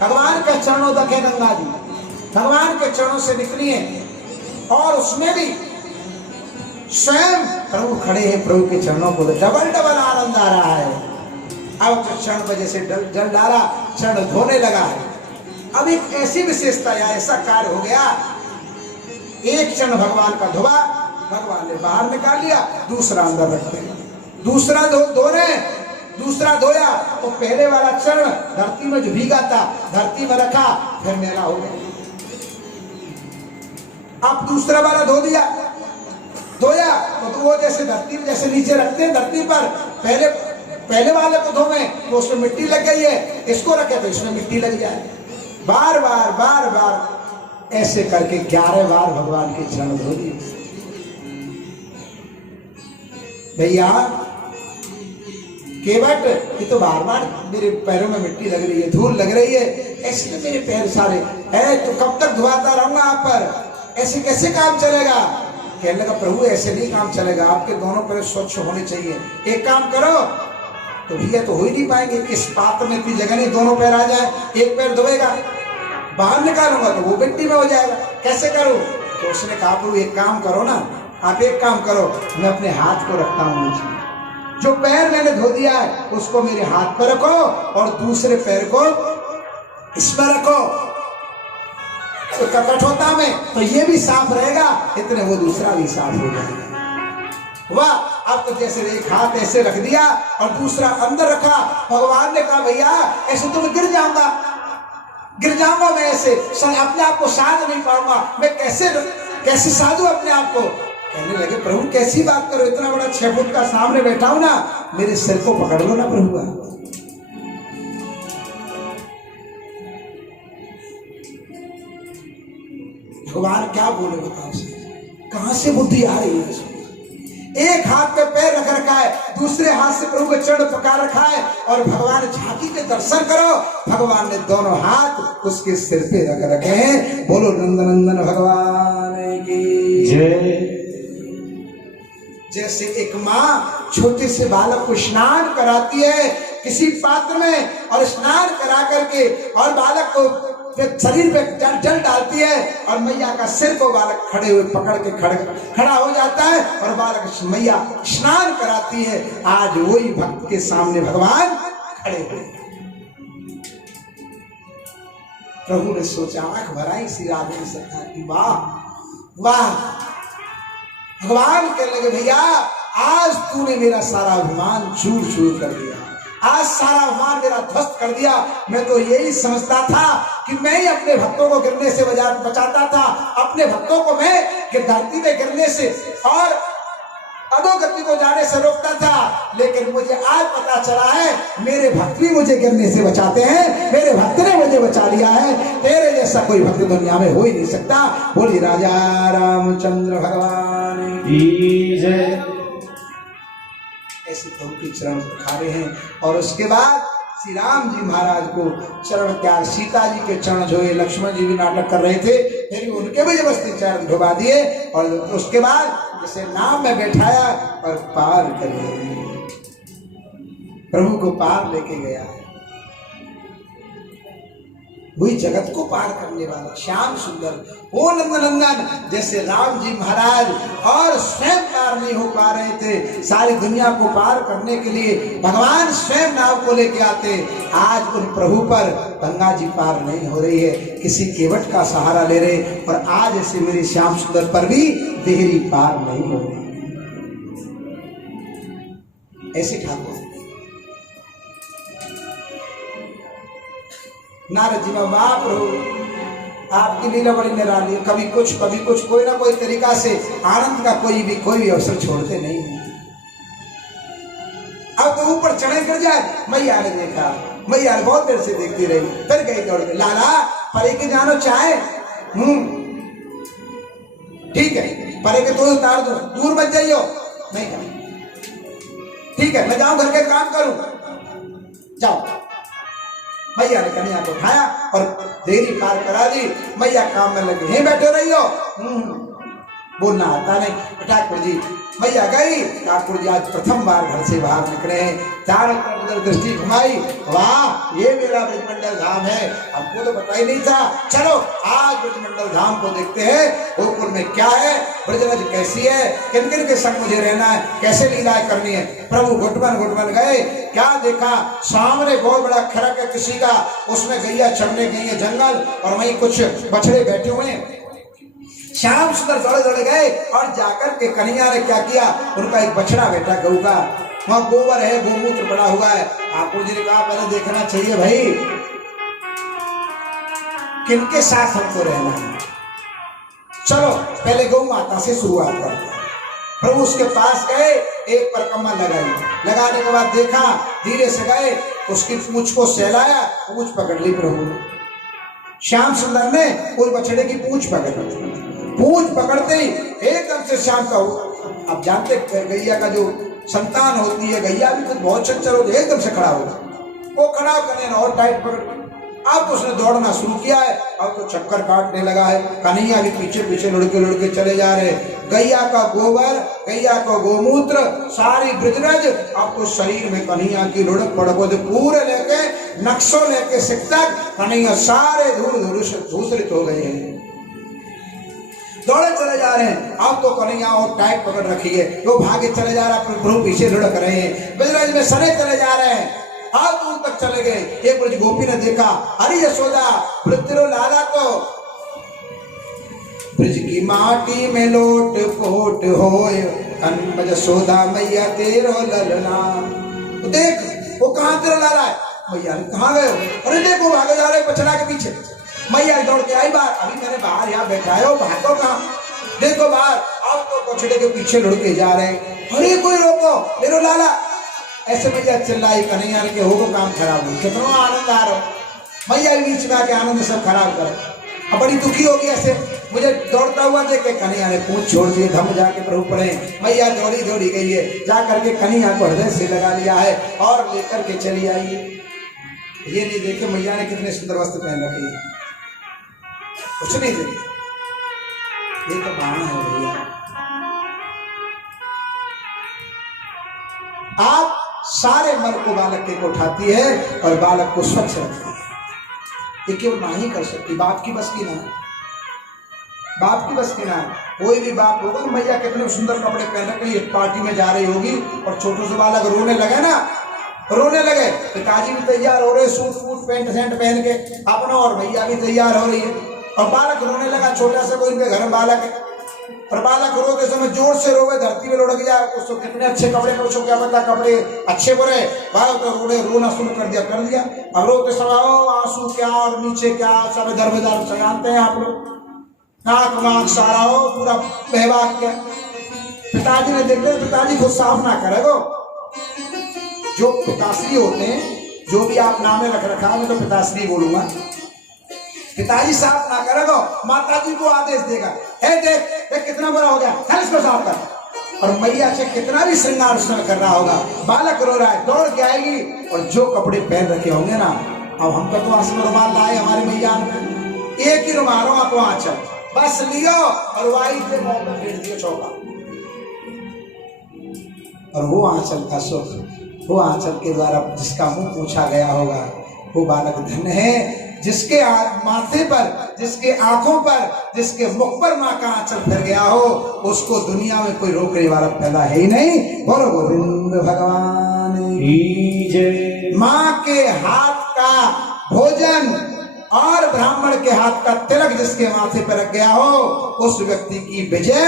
भगवान के चरणों तक है गंगा जी, भगवान के चरणों से निकली है और उसमें भी स्वयं प्रभु खड़े हैं, प्रभु के चरणों को डबल डबल आनंद आ रहा है। अब तो क्षण पर जैसे जल डाला, क्षण धोने लगा है। अब एक ऐसी विशेषता या ऐसा कार्य हो गया, एक क्षण भगवान का धोआ, भगवान ने बाहर निकाल लिया, दूसरा अंदर रखते हैं, दूसरा धो रहे, दूसरा धोया तो पहले वाला चरण धरती में जो भीगा था धरती में रखा, फिर मेला हो गया। अब दूसरा वाला धो दिया, धोया तो वो जैसे धरती में जैसे नीचे रखते हैं धरती पर, पहले वाले को धोवे तो उसमें मिट्टी लग गई है, इसको रखे तो इसमें मिट्टी लग जाए। बार बार ऐसे करके 11 बार भगवान के चरण धो दिए। भैया केवट, ये तो बार बार मेरे पैरों में मिट्टी लग रही है, धूल लग रही है, ऐसे तो मेरे पैर सारे है, तो कब तक धुआता रहूंगा आप पर, ऐसे कैसे काम चलेगा? कहने लगा प्रभु ऐसे नहीं काम चलेगा, आपके दोनों पैर स्वच्छ होने चाहिए। एक काम करो, तो भैया तो हो ही नहीं पाएंगे, इस पात्र में इतनी जगह नहीं, दोनों पैर आ जाए, एक पैर धोएगा, बाहर निकालूंगा तो वो मिट्टी में हो जाएगा, कैसे करूं? तो उसने कहा प्रभु एक काम करो ना, आप एक काम करो, मैं अपने हाथ को रखता हूं नीचे, जो पैर मैंने धो दिया है उसको मेरे हाथ पर रखो और दूसरे पैर को इस पर रखो, तो कठोरता में तो ये भी साफ रहेगा, इतने वो दूसरा भी साफ हो जाएगा। वाह, अब तो जैसे एक हाथ ऐसे रख दिया और दूसरा अंदर रखा। भगवान ने कहा भैया ऐसे तो मैं गिर जाऊंगा मैं ऐसे अपने आप को साध नहीं पाऊंगा, मैं कैसे साधू अपने आप को? कहने लगे प्रभु कैसी बात करो, इतना बड़ा 6 फुट का सामने बैठा हूं ना, मेरे सिर को पकड़ लो ना प्रभु। भगवान क्या बोले बताओ, कहां से बुद्धि आ रही है? एक हाथ पे पैर रख रखा है, दूसरे हाथ से प्रभु के चरण पकड़ रखा है और भगवान झांकी के दर्शन करो, भगवान ने दोनों हाथ उसके सिर पे रख रखे हैं। बोलो नंदनंदन भगवान की जय। जैसे एक माँ छोटे से बालक को स्नान कराती है किसी पात्र में और स्नान करा करके और बालक को शरीर पे जल डालती है और मैया का सिर को बालक खड़े हुए पकड़ के खड़ा हो जाता है और बालक मैया स्नान कराती है। आज वही भक्त के सामने भगवान खड़े हुए। प्रभु ने सोचा, आंख भराई सी राधे सरकार की, वाह वाह। भगवान कहने लगे भैया आज तूने मेरा सारा अभिमान चूर चूर कर दिया, आज सारा अभिमान मेरा ध्वस्त कर दिया। मैं तो यही समझता था कि मैं ही अपने भक्तों को गिरने से बचाता था, अपने भक्तों को मैं धरती में गिरने से और अधोगति को जाने से रोकता था, लेकिन मुझे आज पता चला है मेरे भक्त भी मुझे गिरने से बचाते हैं, मेरे भक्त ने मुझे बचा लिया है। तेरे जैसा कोई भक्त दुनिया में हो ही नहीं सकता। बोली राजा रामचंद्र भगवान की जय। ऐसे प्रभु के चरण खा रहे हैं और उसके बाद श्री राम जी महाराज को चरण त्याग, सीता जी के चरण धोए, लक्ष्मण जी भी नाटक कर रहे थे, फिर उनके भी जबरदस्ती चरण धोवा दिए और उसके बाद जैसे नाव में बैठाया और पार कर गए, प्रभु को पार लेके गया। वही जगत को पार करने वाला श्याम सुंदर वो नंदनंदन, जैसे राम जी महाराज और स्वयं पार नहीं हो पा रहे थे, सारी दुनिया को पार करने के लिए भगवान स्वयं नाव को लेके आते। आज उन प्रभु पर गंगा जी पार नहीं हो रही है, किसी केवट का सहारा ले रहे, और आज ऐसे मेरे श्याम सुंदर पर भी देहरी पार नहीं हो रही। ऐसे ठाकुर नारद जी में बाप रहो, आपकी लीला बड़ी निराली है, कभी कुछ कोई ना कोई तरीका से आनंद का कोई भी अवसर छोड़ते नहीं। अब तो ऊपर चढ़े कर जाए, मैया ने देखा, मैया ने बहुत देर से देखती रही, फिर गई दौड़ के, लाला परे के जानो चाहे, ठीक है परे के तो उतार दो, दूर मत जाइयो, नहीं ठीक है मैं जाऊं घर के काम करूं, जाओ। मैया ने कन्या को उठाया और देरी पार करा दी। मैया काम में लगे, यहीं बैठे रही हो, बोलना आता नहीं। ठाकुर जी मैया गई, ठाकुर जी आज प्रथम बार घर से बाहर निकले हैं, चारों तरफ उधर दृष्टि घुमाई, वाह ये मेरा ब्रजमंडल धाम है, हमको तो पता ही नहीं था, चलो आज ब्रजमंडल धाम को देखते हैं, गोकुल में क्या है, ब्रजरज कैसी है, किन किन के संग मुझे रहना है, कैसे लीलाएं करनी है। प्रभु घुटमन गए, क्या देखा, सामने बहुत बड़ा खरक है किसी का, उसमें गैया चढ़ने गई है जंगल, और वहीं कुछ बछड़े बैठे हुए हैं। श्याम सुंदर दौड़े दौड़े गए और जाकर के कन्हैया ने क्या किया, उनका एक बछड़ा बैठा गऊ का, वहां गोबर है, गोमूत्र पड़ा हुआ है। ठाकुर जी ने कहा पहले देखना चाहिए भाई किनके साथ हमको रहना है, चलो पहले गौ माता से शुरुआत करते हैं। प्रभु उसके पास गए, एक परकम्मा लगाई, लगाने के बाद देखा, धीरे से गए, उसकी पूंछ को सहलाया, पूंछ पकड़ ली प्रभु ने। श्याम सुंदर ने उस बछड़े की पूंछ पकड़ी, पूंछ पकड़ते ही एकदम से श्याम का, आप जानते गैया का जो संतान होती है, गैया भी खुद बहुत चंचल होती है, एकदम से खड़ा होगा, वो खड़ा करने और टाइट पकड़, अब उसने दौड़ना शुरू किया है, अब तो चक्कर काटने लगा है। कन्हैया भी पीछे पीछे लुढ़के चले जा रहे, गैया का गोबर, गैया का गोमूत्र, सारी ब्रजरज, अब तो शरीर में कन्हैया की लुढ़क पड़को पूरे लेके नक्शों लेके सिकतक कन्हैया सारे धूसरित हो गए हैं, दौड़े चले जा रहे हैं। अब तो कन्हैया और टाइट पकड़ रखी है, वो भागे चले जा रहा है, प्रभु पीछे लुढ़क रहे हैं, ब्रजरज में सने चले जा रहे हैं, आज दूर तक चले गए। एक ब्रज गोपी ने देखा, अरे यशोदा वृत्तिरो लाला को, ब्रज की माटी में लोट पोट होय, अन यशोदा मैया तेरो ललना, देख वो कहां तेरा लाला है, मैया कहां गए हो, अरे देखो भागे जा रहे बछड़ा के पीछे, मैया दौड़ के आई बाहर, अभी मैंने बाहर यहाँ बैठा है, भागो कहां, देखो बाहर, अब तो बछड़े के पीछे लुढ़के जा रहे हैं, अरे कोई रोको मेरे लाला, ऐसे मैया चिल्लाई, कन्हैया के होगा काम खराब हो, कितना आनंद आ रहा हो, मैया बीच में आके आनंद सब खराब करे, अब बड़ी दुखी होगी ऐसे, मुझे दौड़ता हुआ देख के कन्हैया ने पूंछ छोड़ दी, धम जाके प्रभु पड़े, मैया दौड़ी दौड़ी गई है, जा करके कन्हैया को हृदय से लगा लिया है और लेकर के चली आई है। ये नहीं देखे मैया ने कितने सुंदर वस्त्र पहन रखे हैं, कुछ नहीं देखे, ये तो बहाना है भैया। आप सारे मल को बालक के को उठाती है और बालक को स्वच्छ रखती है, ये केवल मां ही कर सकती, बाप की बस की ना, बाप की बस की ना। कोई भी बाप होगा, मैया कितने सुंदर कपड़े पहन रखे, एक पार्टी में जा रही होगी और छोटे से बालक रोने लगे ना, रोने लगे, पिताजी भी तैयार हो रहे, सूट पैंट शर्ट पहन के अपना, और मैया भी तैयार हो रही है, और बालक रोने लगा, छोटा सा कोई इनके घर में बालक है, और बालक रोते समय जोर से रोवे, धरती में लुढ़क जाए, उसको कितने अच्छे कपड़े पहनो, क्या पता कपड़े अच्छे बुरे, बालक तो रोना शुरू कर दिया, अब रोते समय आंसू क्या और नीचे क्या सब इधर उधर जानते हैं आप लोग, नाक वाक सारा हो पूरा बहबाक क्या, पिताजी ने देखते, पिताजी खुद साफ ना करेगो, जो पिताश्री होते हैं, जो भी आप नामे रख रखा है, मैं तो पिताश्री बोलूंगा, पिताजी साफ ना करेगा, माताजी को आदेश देगा, हे देख कितना बड़ा हो गया, चल इसको साफ कर, और मैया से कितना भी श्रृंगार उसमें कर रहा होगा, बालक रो रहा है, दौड़ के आएगी, और जो कपड़े पहन रखे होंगे ना, अब हम तो आंसू में रुमाल लाए, हमारे मैया एक ही रुमाल हो, आपको आंचल बस लियो और वाई से मौका फेर दियो चौका, और वो आंचल का सुख, वो आंचल के द्वारा जिसका मुंह पूछा गया होगा, वो बालक धन्य है, जिसके माथे पर, जिसके आंखों पर, जिसके मुख पर माँ का आंचल फिर गया हो, उसको दुनिया में कोई रोकने वाला पैदा है ही नहीं। बोलो गोविंद भगवान की जय। माँ के हाथ का भोजन और ब्राह्मण के हाथ का तिलक जिसके माथे पर रख गया हो, उस व्यक्ति की विजय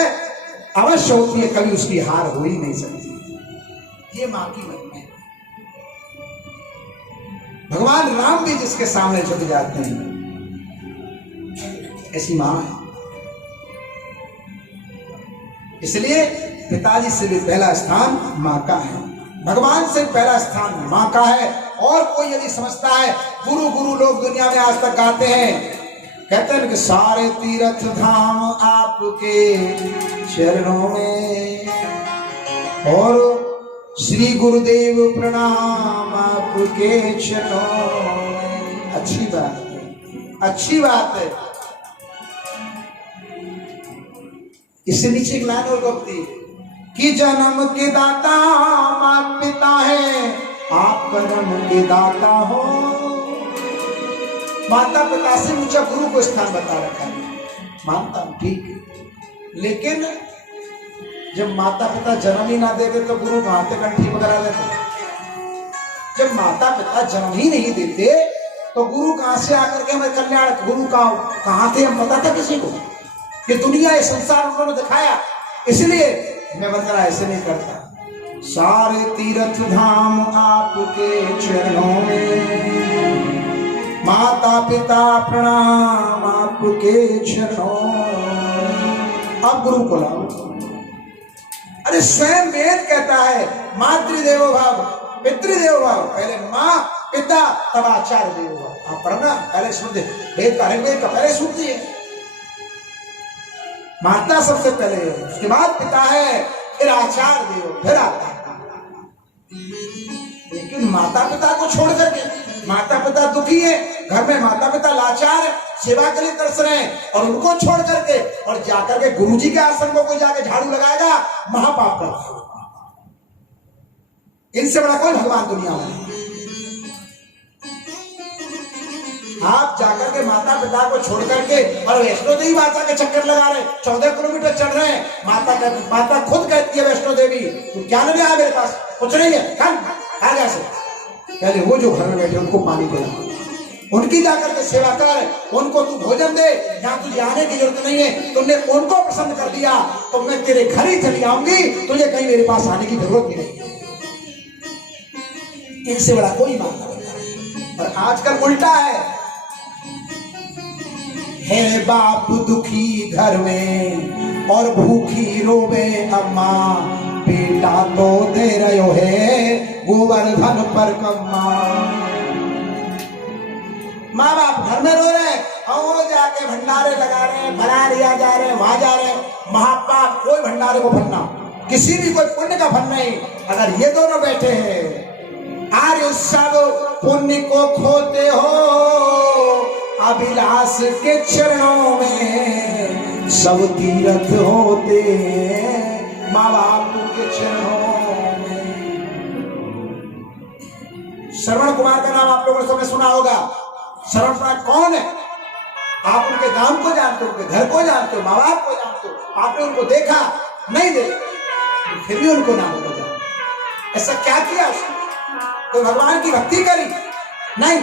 अवश्य होती है, कभी उसकी हार हो ही नहीं सकती। ये माँ की महिमा है। भगवान राम भी जिसके सामने झुक जाते हैं, ऐसी मां है। इसलिए पिताजी से भी पहला स्थान मां का है, भगवान से पहला स्थान मां का है। और कोई यदि समझता है, गुरु गुरु लोग दुनिया में आज तक गाते हैं, कहते हैं कि सारे तीर्थ धाम आपके चरणों में, और श्री गुरुदेव प्रणाम आपके चरणों में। अच्छी बात है, अच्छी बात है। इससे नीचे एक लाइन और गपती, कि जन्म के दाता माता पिता है, आप कर्म के दाता हो। माता पिता से ऊंचा गुरु को स्थान बता रखा है, मानता हूं ठीक है, लेकिन जब माता पिता जन्म ही ना देते तो गुरु कहां से कंठी पकड़ा लेते। जब माता पिता जन्म ही नहीं देते तो गुरु कहां से आकर के हमें कल्याण, गुरु का कहां थे हम पता था किसी को? ये दुनिया ये संसार उन्होंने दिखाया, इसलिए मैं वंदना ऐसे नहीं करता। सारे तीर्थ धाम आपके चरणों में, माता पिता प्रणाम आपके चरणों में। अब गुरु को लाओ। अरे स्वयं वेद कहता है मातृदेवो भव पितृदेवो भव, पहले माँ पिता तब आचार्य देवो भव। आप पढ़ना पहले सुन दे, वेद का ऋग्वेद का पहले सुनती है, माता सबसे पहले, उसके बाद पिता है, फिर आचार्य देव, फिर आता है। लेकिन माता पिता को छोड़ करके, माता पिता दुखी है, घर में माता पिता लाचार है, सेवा के लिए तरस रहे हैं, और उनको छोड़ करके और जाकर के गुरुजी के आश्रम को कोई जाके झाड़ू लगाएगा, महापाप करता है। इनसे बड़ा कोई भगवान दुनिया में नहीं। आप जाकर के माता पिता को छोड़ करके और वैष्णो देवी माता के चक्कर लगा रहे, 14 किलोमीटर चढ़ रहे हैं। माता खुद कहती है वैष्णो देवी तू क्या लेने आया मेरे पास, कुछ नहीं है, आ जा से। पहले वो जो घर में बैठे उनको पानी पिला, उनकी जाकर के सेवा कर, उनको तू भोजन दे, जहां तुझे आने की जरूरत नहीं है। तुमने उनको प्रसन्न कर दिया तो मैं तेरे घर ही चली आऊंगी, तुझे कहीं मेरे पास आने की जरूरत ही नहीं। इनसे बड़ा कोई माता पिता नहीं। और आजकल उल्टा है बाप दुखी घर में और भूखी रोवे अम्मा, बेटा तो दे रहे है गोवर्धन पर कम्मा। माँ बाप घर में रो रहे और वो जाके भंडारे लगा रहे हैं, भरा लिया जा रहे हैं, वहां जा रहे हैं। महापाप, कोई भंडारे को फलना, किसी भी कोई पुण्य का फल नहीं। अगर ये दोनों बैठे हैं, आर्य सब पुण्य को खोते हो, अभिलाष के चरणों में सब तीर्थ होते हैं, माँ बाप के चरणों में। श्रवण कुमार का नाम आप लोगों ने सबने सुना होगा। श्रवण कुमार कौन है? आप उनके गांव को जानते हो, उनके घर को जानते हो, माँ बाप को जानते हो, आपने उनको देखा नहीं देखा, फिर भी उनको नाम बता। ऐसा क्या किया उसने? तो भगवान की भक्ति करी नहीं,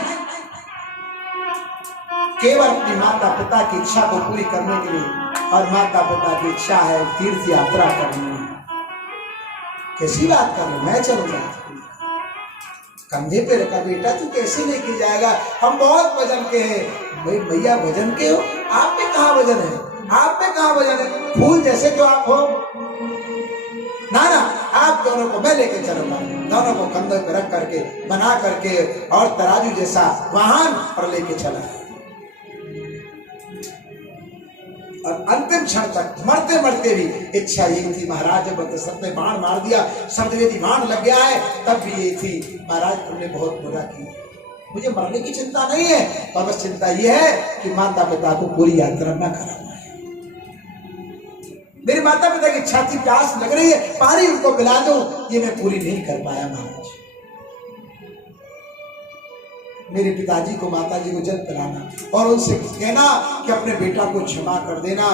केवल अपनी माता पिता की इच्छा को पूरी करने के लिए। और माता पिता की इच्छा है तीर्थ यात्रा करनी। कैसी बात कर रहे, मैं चलूंगा कंधे पे रखा, बेटा तू कैसे लेके जाएगा, हम बहुत वजन के हैं। भाई भैया वजन के हो, आप में कहाँ वजन है, आप में कहाँ वजन है, फूल जैसे तो आप हो ना। आप दोनों को मैं लेके चलूंगा, दोनों को कंधे पे रख करके बना करके और तराजू जैसा वाहन पर लेके चला। और अंतिम क्षण तक मरते मरते भी इच्छा यही थी, महाराज जब सबने बाण मार दिया, शब्दवेदी बाण लग गया है, तब भी यही थी, महाराज तुमने बहुत बुरा किया, मुझे मरने की चिंता नहीं है, पर बस चिंता यह है कि माता पिता को पूरी यात्रा न कराना है। मेरे माता पिता की इच्छा थी, प्यास लग रही है, पानी उनको पिला दो, ये मैं पूरी नहीं कर पाया महाराज। मेरे पिताजी को माताजी को जल पिलाना और उनसे कहना कि अपने बेटा को क्षमा कर देना।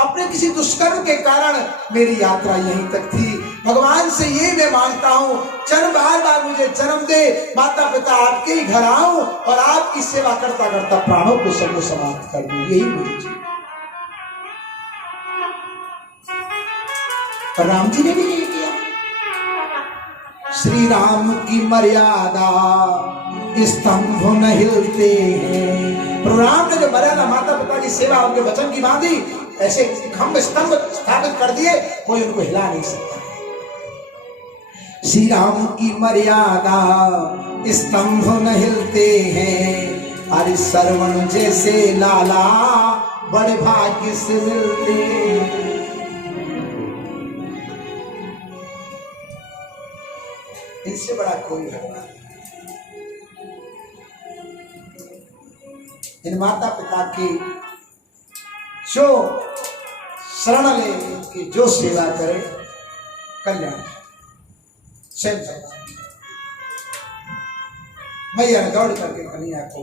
अपने किसी दुष्कर्म के कारण मेरी यात्रा यहीं तक थी, भगवान से ये मैं मांगता हूँ, जन्म बार बार मुझे जन्म दे, माता पिता आपके ही घर आऊं और आपकी सेवा करता करता प्राणों को सब समाप्त कर दूं, यही मुझे चाहिए। पर राम जी ने भी नहीं किया। श्री राम की मर्यादा स्तंभ न हिलते हैं। प्रभु राम ने जो मर्यादा माता पिता की सेवा उनके वचन की बांधी, ऐसे खंभ स्तंभ स्थापित कर दिए, कोई उनको हिला नहीं सकता। श्री राम की मर्यादा स्तंभ न हिलते हैं, हरि श्रवण जैसे लाला बड़े भाग्य से मिलते। इनसे बड़ा कोई भगवान। इन माता पिता की जो शरण ले, की जो सेवा करे, कल्याण स्वयं। मैया ने दौड़ करके कन्हैया को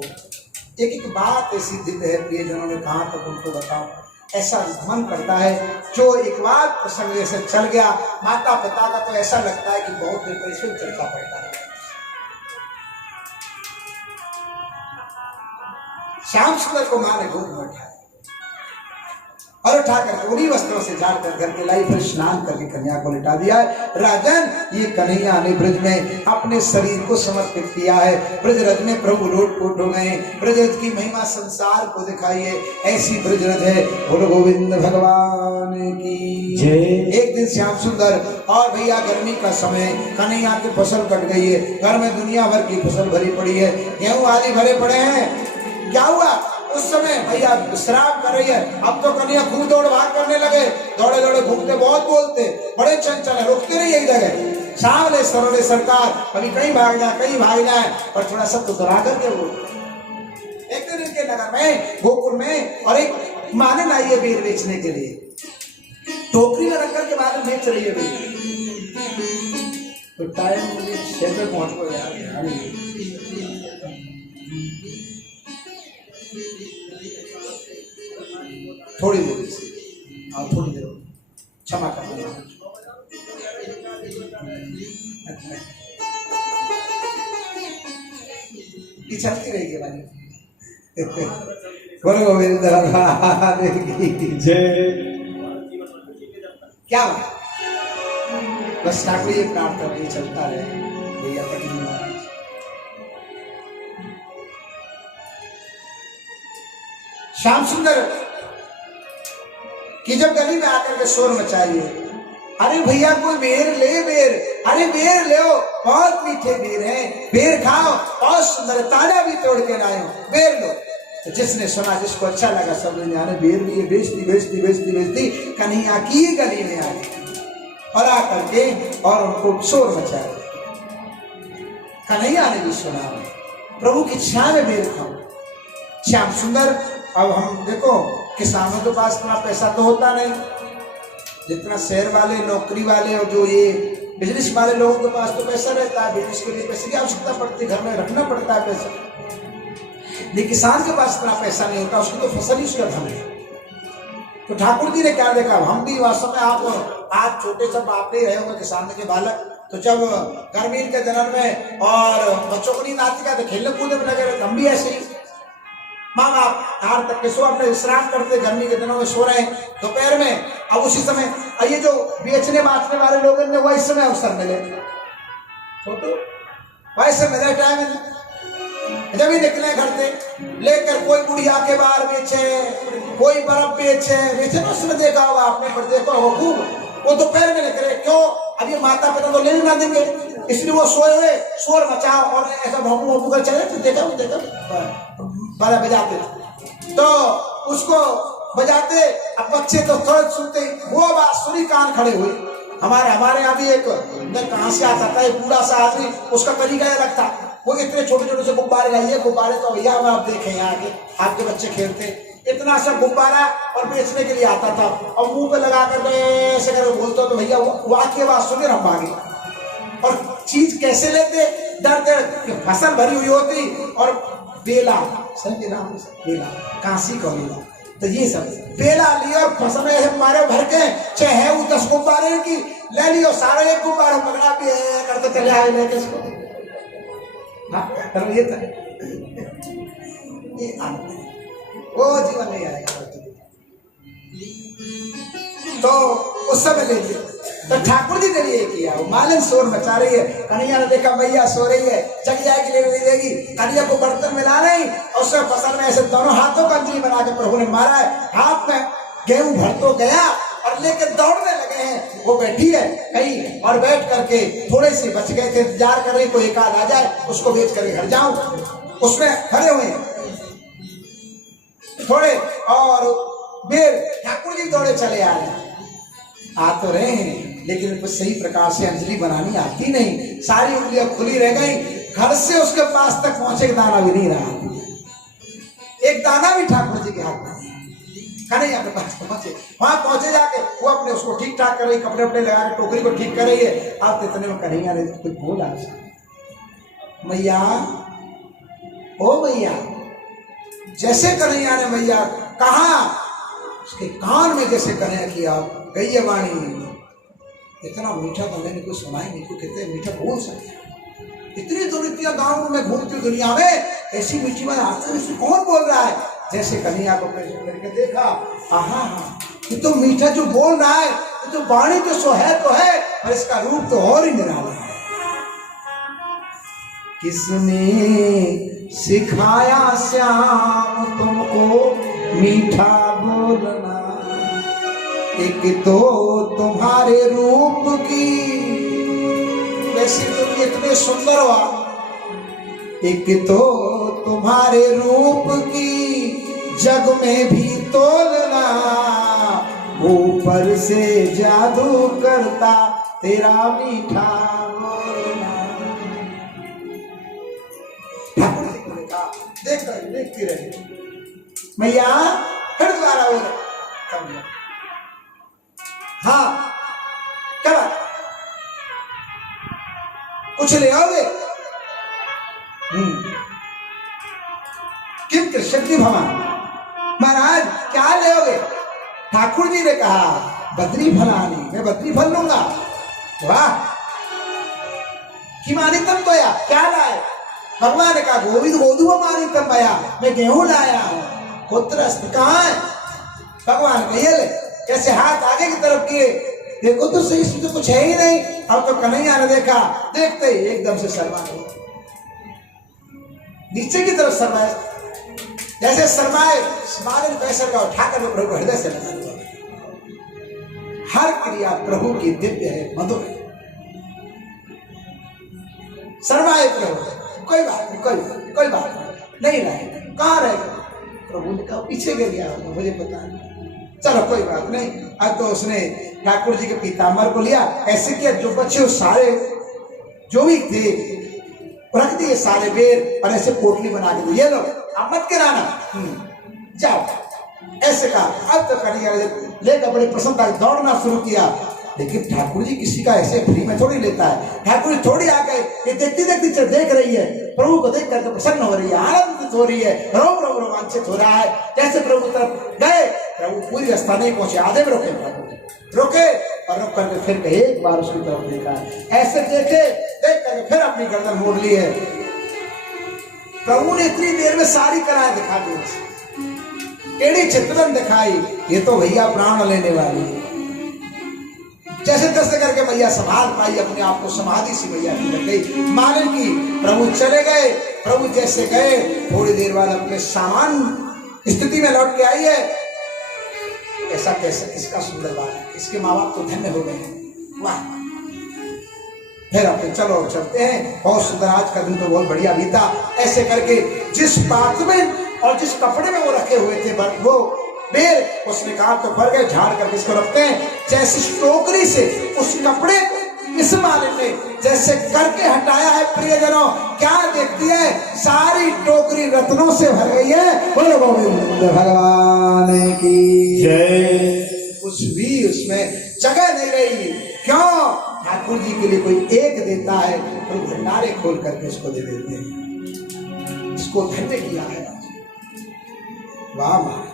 एक एक बात ऐसी दिव्य है, प्रियजनों ने कहा तक उनको बताओ। ऐसा मन करता है जो एक बार प्रसंग जैसे चल गया माता पिता का, तो ऐसा लगता है कि बहुत देर पर इसमें चलता पड़ता है। श्याम सुंदर को मां ने गोद में उठाया और उठा करके उन्हीं वस्त्रों से झाड़कर घर के लाई, फिर स्नान करके कन्या को लिटा दिया है। राजन, ये कन्हैया ने ब्रज में अपने शरीर को समर्पित किया है। ब्रजरथ में प्रभु लोटपोट हो गए। ब्रजरथ की महिमा संसार को दिखाइए, ऐसी ब्रजरथ है। बोलो गोविंद भगवान की जय। एक दिन श्याम सुंदर और भैया गर्मी का समय, कन्हैया की फसल कट गई है, घर में दुनिया भर की फसल भरी पड़ी है, गेहूं आदि भरे पड़े हैं। क्या हुआ उस समय? भैया विश्राम कर रही है। अब तो कन्हैया खूब दौड़ भाग करने लगे, दौड़े दौड़े घूमते, बहुत बोलते, बड़े चंचल है, रुकते नहीं एक जगह। सावले सरोले सरकार, कभी कहीं भाग जाए कहीं भाग जाए, पर थोड़ा सा तुतरा करके वो। एक दिन इनके नगर में गोकुल में और एक मानन आई है बेर बेचने के लिए, टोकरी में रख करके बाद बेच रही है बेर। तो टाइम मुझे शहर में पहुंच गया यार, थोड़ी देर से और थोड़ी देर क्षमा करना। ये चलती रहेगी वाली। बोलो गोविंद भगवान की जय। क्या बस ठाकुर ये प्रार्थना ये चलता रहे भैया पति महाराज। श्याम सुंदर कि जब गली में आकर के शोर मचाइए, अरे भैया कोई बेर ले, बेर, अरे बेर ले, बहुत मीठे बेर हैं, बेर खाओ, बहुत सुंदर, ताजा भी तोड़ के लाए हो, बेर लो। तो जिसने सुना, जिसको अच्छा लगा, सब ने बेर लिए, बेचती बेचती बेचती बेचती कन्हैया की गली में आ गई और आकर के और उनको शोर मचाया। कन्हैया ने भी सुना, प्रभु की इच्छा में बेर खाओ। श्याम सुंदर, अब हम देखो किसानों के पास इतना पैसा तो होता नहीं जितना शहर वाले, नौकरी वाले और जो ये बिजनेस वाले लोगों के पास तो पैसा रहता है। बिजनेस के लिए पैसे की आवश्यकता पड़ती है, घर में रखना पड़ता है पैसा। लेकिन किसान के पास इतना पैसा नहीं होता, उसकी तो फसल ही उसका धन है। तो ठाकुर जी ने क्या देखा, हम भी वास्तव में आप छोटे सब आप ही रहे होंगे किसान के बालक, तो जब गर्मी के दिनों में और बच्चों को नींद आती का तो खेलने कूदने में लगे रहते, हम भी ऐसे ही माँ बाप हार तक के सो अपने विश्राम करते, गर्मी के दिनों में सो रहे हैं दोपहर में। अब उसी समय ये जो बेचने बांटने वाले लोगों ने वही समय अवसर मिले, छोटू वैसे मिले टाइम जब ही निकले घर से लेकर, कोई बुढ़िया के बाहर बेचे, कोई बर्फ बेचे ना, उसमें देखा होगा आपने, पर देखो वो खूब वो दोपहर में निकले। क्यों? अब ये माता पिता तो ले ना देंगे, इसलिए वो सोए हुए शोर मचाओ और ऐसा भोंपू भोंपू कर चले। तो देखा बड़ा बजाते तो उसको बजाते, अब बच्चे तो थोड़े सुनते, वो बात सुनी कान खड़े हुए। हमारे यहाँ भी एक कहाँ से आता था एक बूढ़ा सा आदमी, उसका तरीका अलग था। वो इतने छोटे छोटे से गुब्बारे लाइए, गुब्बारे तो भैया आप देखें यहाँ के आपके बच्चे खेलते, इतना सा गुब्बारा और बेचने के लिए आता था, और मुंह पे लगा कर ऐसे कर बोलते तो भैया वाक्य बात सुने हम भागे। और चीज कैसे लेते, दर दर फसल भरी हुई होती और बेला, सही नाम बेला, कांसी का बेला, तो ये सब बेला लिया और फसल में ऐसे मारे भर के, चाहे है वो 10 गुब्बारे की ले लियो, सारे एक गुब्बारा पकड़ा भी है करते चले आए लेके इसको। हाँ, ये वो जीवन नहीं आएगा। तो उस समय ले लिया, तो ठाकुर जी ने भी ये किया। मालिन शोर मचा रही है, कन्हैया ने देखा मैया सो रही है, जग जाएगी ले देगी, कन्हैया को बर्तन मिला नहीं, और उसने फसल में ऐसे दोनों हाथों का अंजलि बना के प्रभु ने मारा है, हाथ में गेहूं भर तो गया और लेके दौड़ने लगे हैं। वो बैठी है कहीं और बैठ करके थोड़े से बच गए थे, इंतजार कर रही कोई एक आध आ जाए उसको बेच करके घर जाऊं, उसमें खड़े हुए थोड़े और बेर ठाकुर जी दौड़े चले आ रहे, आ तो रहे हैं लेकिन कुछ सही प्रकार से अंजलि बनानी आती नहीं, सारी उंगलियां खुली रह गई, घर से उसके पास तक पहुंचे दाना भी नहीं रहा, एक दाना भी ठाकुर जी के हाथ में, कन्हैया के पास पहुंचे। वहां पहुंचे जाके वो अपने उसको ठीक ठाक कर रही, कपड़े वपड़े लगा के टोकरी को ठीक कर रही है। अब इतने में कन्हैया ने कुछ बोला, मैया, ओ मैया। जैसे कन्हैया ने मैया कहा, उसके कान में जैसे कन्हैया किया गई है वाणी, इतना मीठा तो मैंने कुछ सुना ही नहीं, को कितने मीठा बोल सकते। इतनी दुनिया गांव में घूमती दुनिया में ऐसी मीठी बात आज तक कौन बोल रहा है। जैसे कन्हैया को करके देखा, आहा, ये तो मीठा जो बोल रहा है, ये तो वाणी तो है, और इसका रूप तो और ही निराला है। किसने सिखाया श्याम तुमको मीठा बोलना, एक तो तुम्हारे रूप की, वैसे तुम इतने सुंदर हो, एक तो तुम्हारे रूप की जग में भी तोलना, ऊपर से जादू करता तेरा मीठा बोलना। ठाकुर जी को देखा, देखती रही मैया, फिर दोबारा बोले, हाँ क्या बात, कुछ ले आओगे? किम कृष्ण भवन, महाराज क्या ले आओगे? ठाकुर जी ने कहा, बद्री फलानी, मैं बद्री फल लूंगा। वाह, कि मानितम तो या क्या लाए? भगवान ने कहा, गोविंद गोधुआ मानितम आया, मैं गेहूं लाया हूं। पुत्रस्त कहाँ है? भगवान का ये ले, कैसे हाथ आगे की तरफ किए, देखो तो सही, इसमें तो कुछ है ही नहीं। अब तो कन्हैया ने देखा, देखते ही एकदम से शर्मा गया, नीचे की तरफ शर्माए, जैसे शर्माए बादल पैसर का उठाकर वो प्रभु हृदय से लगा दिया। हर क्रिया प्रभु की दिव्य है, मधुर है। शर्माए प्रभु, कोई बात नहीं, कोई बात नहीं लाए, कहाँ रहे? प्रभु ने कहा, पीछे गिर गया, मुझे पता नहीं, चलो कोई बात नहीं। अब तो उसने ठाकुर जी के पीताम्बर को लिया, ऐसे किया जो बच्चे सारे जो भी थे रख दिए सारे बेर, और ऐसे पोटली बना के दिए, ये लो अब मत गिराना, जाओ, ऐसे कहा। अब तो कन्हैया लेकर बड़े प्रसन्नता दौड़ना शुरू किया। लेकिन ठाकुर जी किसी का ऐसे फ्री में थोड़ी लेता है। ठाकुर जी थोड़ी आ गए, ये देखती देखती देख रही है, प्रभु को देख करके प्रसन्न हो रही है, आनंदित हो रही है, रोमांचित हो रहा है। जैसे प्रभु तरफ गए, प्रभु पूरी रास्ता नहीं पहुंचे, आधे में रोके, प्रभु रोके और रुक करके फिर एक बार उसकी तरफ देखा, ऐसे देखे, देख करके फिर अपनी गर्दन मोड़ ली है। प्रभु ने इतनी देर में सारी कराए दिखा दी, टेढ़ी चित्रन दिखाई, ये तो भैया प्राण लेने वाली है। जैसे तैसे करके मैया संभाल पाई अपने आप को, समाधि सी मैया की लग गई, मालन की। प्रभु चले गए, प्रभु जैसे गए, थोड़ी देर बाद अपने सामान स्थिति में लौट के आई है। ऐसा कैसे, किसका सुंदर बात है, इसके माँ बाप तो धन्य हो गए, वाह। फिर अपने चलो चलते हैं, बहुत सुंदर, आज का दिन तो बहुत बढ़िया बीता। ऐसे करके जिस बात में और जिस कपड़े में वो रखे हुए थे वो बेर, उसने कहा तो भर गए, झाड़ करके इसको रखते हैं। जैसे टोकरी से उस कपड़े को इस मालिक ने जैसे करके हटाया है, प्रियजनों, क्या देखती है, सारी टोकरी रत्नों से भर गई है। बोलो गोविंद भगवान की जय। कुछ भी उसमें जगह नहीं रही, क्यों? ठाकुर जी के लिए कोई एक देता है, तो भंडारे खोल करके उसको दे देते हैं। इसको धन्य किया है, वाह वाह,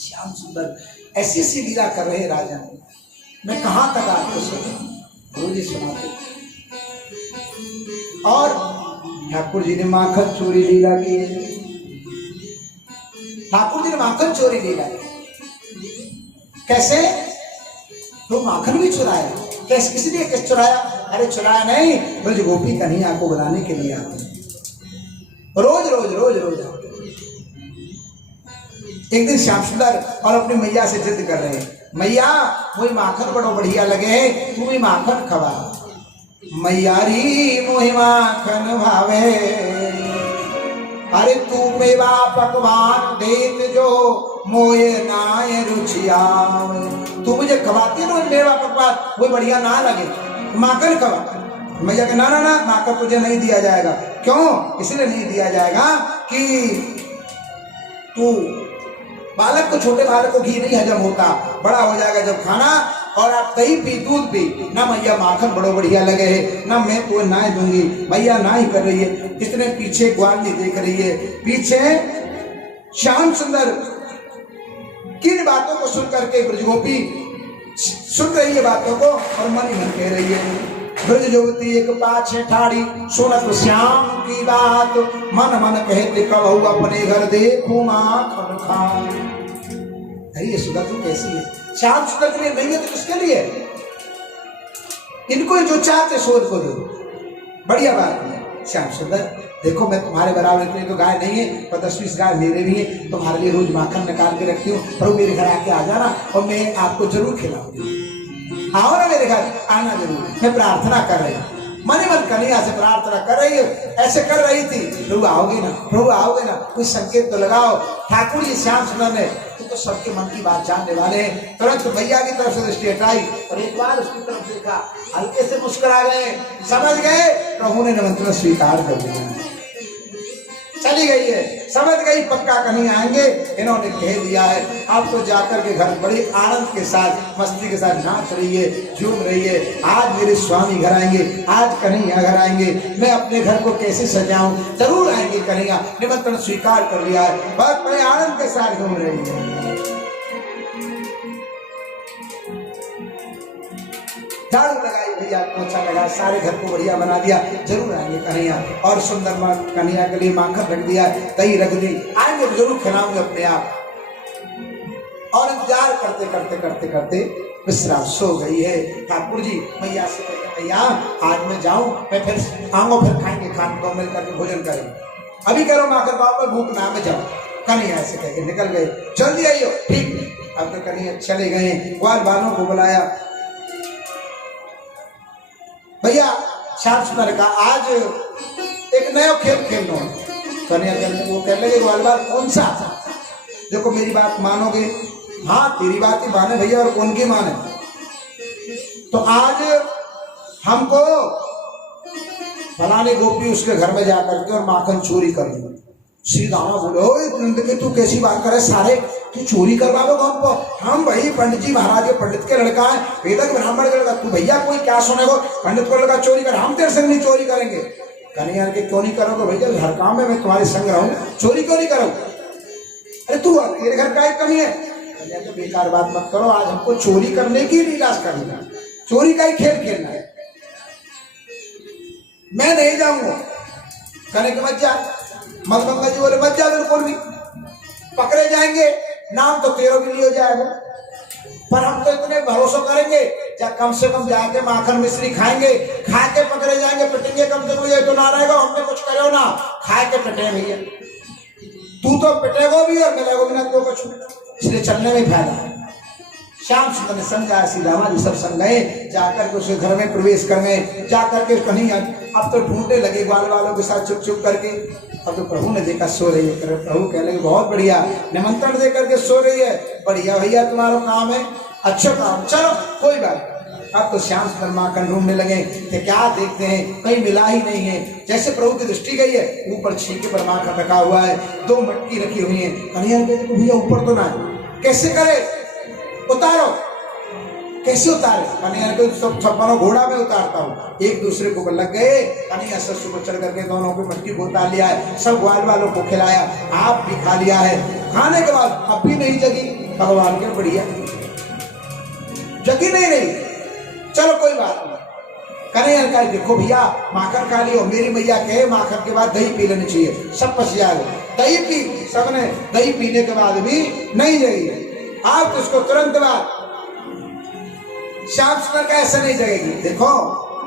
श्याम सुंदर ऐसी सी लीला कर रहे राजा। मैं कहां तक आपको गुरु जी सुनाते। और ठाकुर जी ने माखन चोरी लीला की, ठाकुर जी ने माखन चोरी लीला की। कैसे? तो माखन भी चुराया, कैसे, किसी ने कैसे चुराया? अरे चुराया नहीं, ब्रज गोपी कन्हैया को बुलाने के लिए आते, रोज रोज रोज रोज आते। एक दिन श्याम सुंदर और अपनी मैया से जिद कर रहे हैं, मैया मुझे माखन बड़ो बढ़िया लगे, तू भी माखन खवा। मैया री मुझे माखन भावे, अरे तू मेवा पकवान देत जो मोये नाय रुचिया। तू मुझे खवाती ना मेवा पकवान, वो बढ़िया ना लगे, माखन खवा। मैया के ना ना ना, माखन तुझे नहीं दिया जाएगा। क्यों? इसलिए नहीं दिया जाएगा कि तू बालक को, छोटे बालक को घी नहीं हजम होता, बड़ा हो जाएगा जब खाना। और आप दही पी, दूध पी ना, मैया माखन बड़ो बढ़िया लगे है ना, मैं तो ना दूंगी, मैया ना ही कर रही है। इतने पीछे ग्वाली देख रही है, पीछे श्याम सुंदर किन बातों को सुन करके ब्रजगोपी सुन रही है बातों को और मन ही मन कह रही है। ब्रज युवती एक पाछे ठाड़ी सुनत श्याम की बात, मन मन कहते कहू अपने घर देखू माखन खाऊं। अरे ये सुंदर तू कैसी है? श्याम सुंदर के लिए नहीं है तो किसके लिए? इनको जो चाहते सोच को दो, बढ़िया बात है। श्याम सुंदर देखो, मैं तुम्हारे बराबर इतनी तो गाय नहीं है, पर 10-20 गाय मेरे भी है, तुम्हारे लिए रोज माखन निकाल के रखती हूँ, प्रभु मेरे घर आके आ जाना और मैं आपको जरूर खिलाऊंगी। आओ ना मेरे घर, आना जरूर, मैं प्रार्थना कर रही हूँ, मन ही मन कन्हैया से प्रार्थना कर रही है, ऐसे कर रही थी। प्रभु आओगे ना, प्रभु आओगे ना, कुछ संकेत तो लगाओ। ठाकुर जी श्याम सुंदर ने तो सबके मन की बात जानने वाले हैं, तुरंत मैया की तरफ से दृष्टि हटाई और एक बार उसकी तरफ देखा, हल्के से मुस्कुरा गए, समझ गए प्रभु ने निमंत्रण स्वीकार कर लिया। चली गई है, समझ गई पक्का कहीं आएंगे, इन्होंने कह दिया है। आप तो जाकर के घर बड़े आनंद के साथ, मस्ती के साथ नाच रही है, झूम रही है। आज मेरे स्वामी घर आएंगे, आज कन्हैया घर आएंगे, मैं अपने घर को कैसे सजाऊं, जरूर आएंगे कन्हैया। निमंत्रण स्वीकार कर लिया है, बहुत बड़े आनंद के साथ घूम रही है। झाड़ू लगाई भैया, पोछा लगा, सारे घर को बढ़िया बना दिया, जरूर आएंगे कन्हैया। और सुंदर कन्हैया के लिए माखन रख दिया, दही रख दी, आएंगे जरूर खिलाऊंगे अपने आप। और इंतजार करते करते करते करते विश्राम सो गई है। ठाकुर जी मैया से कहते, मैया आज मैं जाऊं, मैं फिर आऊंगा, फिर खाएंगे, खान को मिल करके भोजन करेंगे। अभी करो माखन बाप पर भूख ना, मैं जाऊं। कन्हैया ऐसे कह के निकल गए, जल्दी आइयो। ठीक, अब तो कन्हैया चले गए, ग्वाल बालों को बुलाया। भैया श्याम सुंदर का आज एक नया खेल खेलना है। वो कह लगे ग्वाल बाल कौन सा? देखो मेरी बात मानोगे? हाँ तेरी बात ही माने भैया, और कौन की माने? तो आज हमको फलाने गोपी उसके घर में जाकर के और माखन चोरी कर ली। सीधा बोले, तू कैसी बात करे सारे, तू चोरी करवाओगे हमको? हम भाई पंडित जी महाराज के, पंडित के लड़का है, वेदक ब्राह्मण के लड़का, तू भैया कोई क्या सुनेगो, पंडित को लड़का चोरी कर, हम तेरे संग नहीं चोरी करेंगे। कन्हैया के क्यों नहीं करोगे भैया, हर काम में मैं तुम्हारे संग रहूं, चोरी क्यों नहीं करोगे? अरे तू तेरे घर का एक कमी है। कन्हैया तो बेकार बात मत करो, आज हमको चोरी करने की लीलाज करनी है, चोरी का ही खेल खेलना है, मैं नहीं जाऊंगा। कहने के मत जा, मलगंगा जी बोले मत जा, बिल्कुल भी पकड़े जाएंगे, नाम तो तेरा भी नहीं हो जाएगा, पर हम तो इतने भरोसा करेंगे, जब कम से कम जाके माखन मिश्री खाएंगे, खा के पकड़े जाएंगे, पिटेंगे कम से कम, ये तो ना रहेगा हमने कुछ करो ना, खा के पिटे भैया। तू तो पिटेगो भी और मिलेगो भी ना तो कुछ, इसलिए चलने में फायदा है। श्याम सुंदर ने समझा, सीधा जी सब संग गए, जाकर के उसके घर में प्रवेश कर गए। जाकर के कन्हैया अब तो ढूंढने लगे ग्वाल वालों के साथ चुप चुप करके। अब तो प्रभु ने देखा सो रही है, प्रभु कह लगे बहुत बढ़िया, निमंत्रण दे करके सो रही है, बढ़िया भैया तुम्हारा काम है, अच्छा काम, चलो कोई बात। अब तो श्याम सुंदर माखन ढूंढने लगे, तो क्या देखते हैं कहीं मिला ही नहीं है। जैसे प्रभु की दृष्टि गई है, ऊपर छीके पर माखन रखा हुआ है, 2 मटकी रखी हुई है। कन्हैया कहते भैया ऊपर तो ना, कैसे करे, उतारो। कैसे उतारे? कन्हैया को सब छप्पनों घोड़ा में उतारता हूँ। एक दूसरे को लग गए, कन्हैया ससु को चढ़ करके दोनों को मटकी को उतार लिया है, सब ग्वाल वालों को खिलाया, आप भी खा लिया है। खाने के बाद अब भी नहीं जगी, भगवान के बढ़िया जगी नहीं रही, चलो कोई बात नहीं। कन्हैया का देखो भैया माखन खा लियो, मेरी मैया कहे माखन के बाद दही पी लेनी चाहिए, सब पच जाएगा। दही पी, सबने दही पीने के बाद भी नहीं जगी। आप तो उसको तुरंत बाद श्याम सुंदर का ऐसा नहीं जगेगी। देखो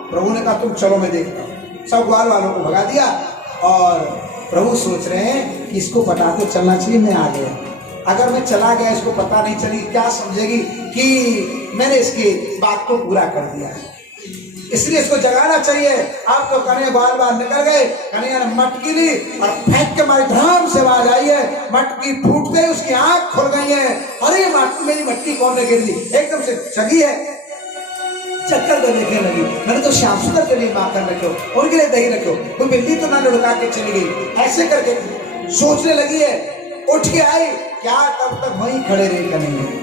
प्रभु ने कहा तुम चलो मैं देखता हूँ, सब ग्वाल वालों को भगा दिया। और प्रभु सोच रहे हैं कि इसको बताते चलना चाहिए, मैं आ गया, अगर मैं चला गया इसको पता नहीं चली, क्या समझेगी कि मैंने इसकी बात को पूरा कर दिया है, इसलिए इसको जगाना चाहिए। आप तो कन्हैया बार बार निकल गए, कन्हैया ने मटकी ली और फेंक के मारी, धड़ाम से आवाज आई है, मटकी फूटते उसकी आंख खुल गई है। अरे मेरी मटकी कौन ने गिर दी, एकदम से जगी है, चक्कर में देखने लगी, मैंने तो श्याम सुंदर के लिए माखन रखो, उनके लिए दही रखो, कोई बिल्ली तो ना लुढ़का के चली गई, ऐसे करके सोचने लगी है। उठ के आई, क्या तब तक वहीं खड़े रहे कन्हैया।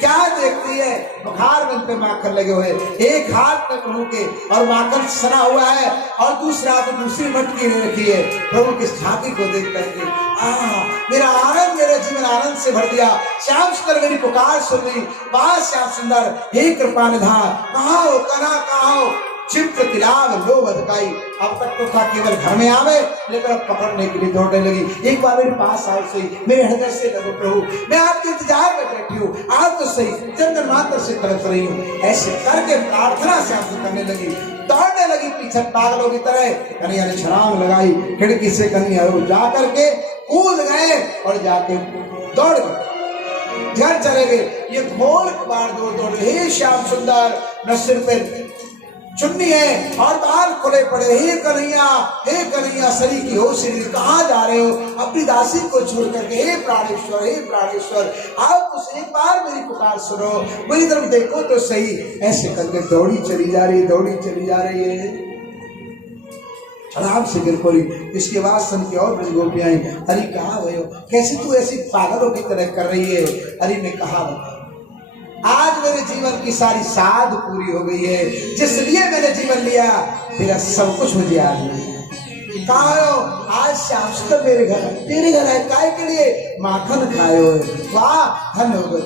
क्या देखती है, बुखार मन पे माखन लगे हुए, एक हाथ में प्रभु के और माखन सना हुआ है और दूसरा हाथ में दूसरी मटकी ले रखी है। प्रभु की छाती को देख करके मेरा आनंद, मेरे जीवन आनंद से भर दिया। श्याम सुंदर मेरी पुकार सुन ली। वाह श्याम सुंदर, हे कृपा निधान, कहाँ हो कना, कहाँ हो चिंप तिलाव लोभ अधिकाई। अब तक तो था केवल घर में आवे, लेकिन अब पकड़ने के लिए दौड़ने लगी। एक बार मेरे पास आओ सही, मेरे हृदय से लगो प्रभु, मैं आपके इंतजार में बैठी हूँ, आप तो सही, चंद्र मात्र से तरस रही हूँ। ऐसे करके प्रार्थना से आपसे करने लगी, दौड़ने लगी पीछे पागलों की तरह। कन्हैया ने छलांग लगाई, खिड़की से कन्हैया जा करके कूद गए और जाके दौड़ गए, घर चले गए। ये खोल बार दौड़, हे श्याम सुंदर, न सिर पे चुन्नी है और बाल खुले पड़े, हे कन्हैया सरी की हो श्री, कहाँ जा रहे हो अपनी दासी को छोड़ करके। हे प्राणेश्वर, आप उस एक बार मेरी पुकार सुनो, मेरी तरफ देखो तो सही। ऐसे करके दौड़ी चली जा रही है, आराम से गिर पड़ी। इसके बाद सन की और ब्रज गोपियां आई, अरे कहाँ भयो, कैसे तू ऐसी पागलों की तरह कर रही है। अरे मैं कहा बता, आज मेरे जीवन की सारी साध पूरी हो गई है, जिस लिए मैंने जीवन लिया मेरा सब कुछ मुझे आज मिल। कहाँ हो? आज श्याम सुंदर मेरे घर, तेरे घर है, काय के लिए? माखन खाए हो, वाह धन हो गए।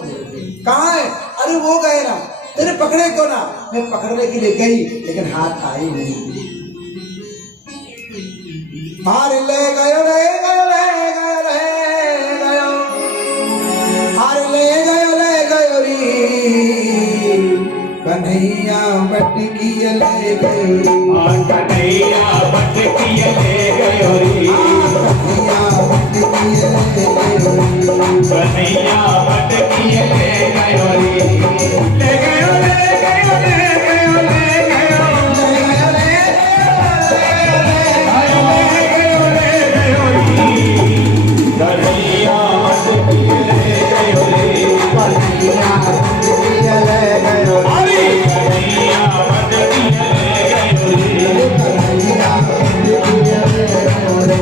कहाँ है? अरे वो गए ना, तेरे पकड़े क्यों ना? मैं पकड़ने के लिए गई लेकिन हाथ आई नहीं। हार ले गयो, कन्हैया बटकी ले गयो, कन्हैया बटकी ले गयो रे, कन्हैया बटकी ले गयो, कन्हैया बटकी ले गयो रे, ले गयो ले गयो ले गयो ले गयो कन्हैया बटकी ले गयो रे, कन्हैया बटकी ले गयो, कन्हैया बटकी ले गयो रे, कन्हैया बटकी ले गयो रे।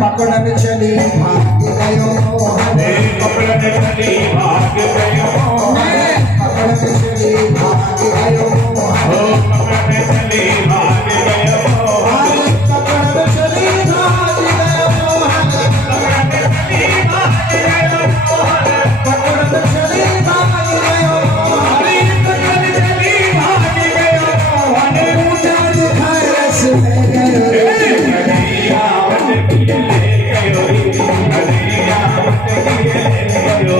पकड़न चली भाग गयो, पकड़न चली भाग गयो, पकड़न चली भाग गयो, पकड़न चली भाग गयो, पकड़न चली भाग गयो, पकड़न चली भाग गयो, पकड़न चली भाग गयो, पकड़न चली भाग गयो, ऊंचा दिखाए रस ले गयो, कन्हैया बटकी ले गयो रे, कन्हैया बटकी ले गयो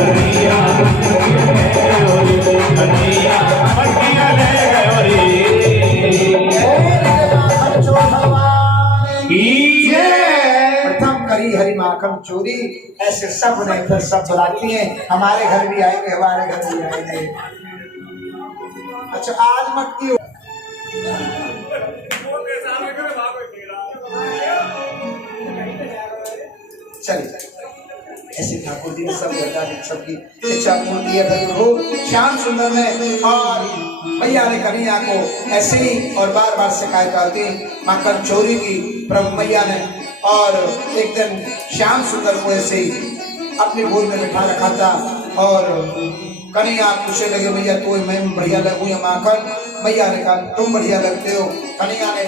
कन्हैया मटकियां ले गयो रे की जय। प्रथम करी हरि माखन चोरी, ऐसे सब ने फिर सब बुलाती हैं, हमारे घर भी आएंगे, हमारे घर भी आएंगे। अच्छा आज मटकी चलिए ऐसे ठाकुर जी ने सब गंगा सबकी इच्छा पूर्ण है। भाई प्रभु श्याम सुंदर ने और मैया ने कन्हैया को ऐसे ही और बार बार शिकायत करती माखन चोरी की प्रभु मैया ने। और एक दिन श्याम सुंदर को ऐसे ही अपनी गोद में बिठा रखा था और कन्हैया पूछने लगे मैया तो मैं बढ़िया लगूं या माखन। मैया ने कहा तुम बढ़िया लगते हो कन्हैया ने।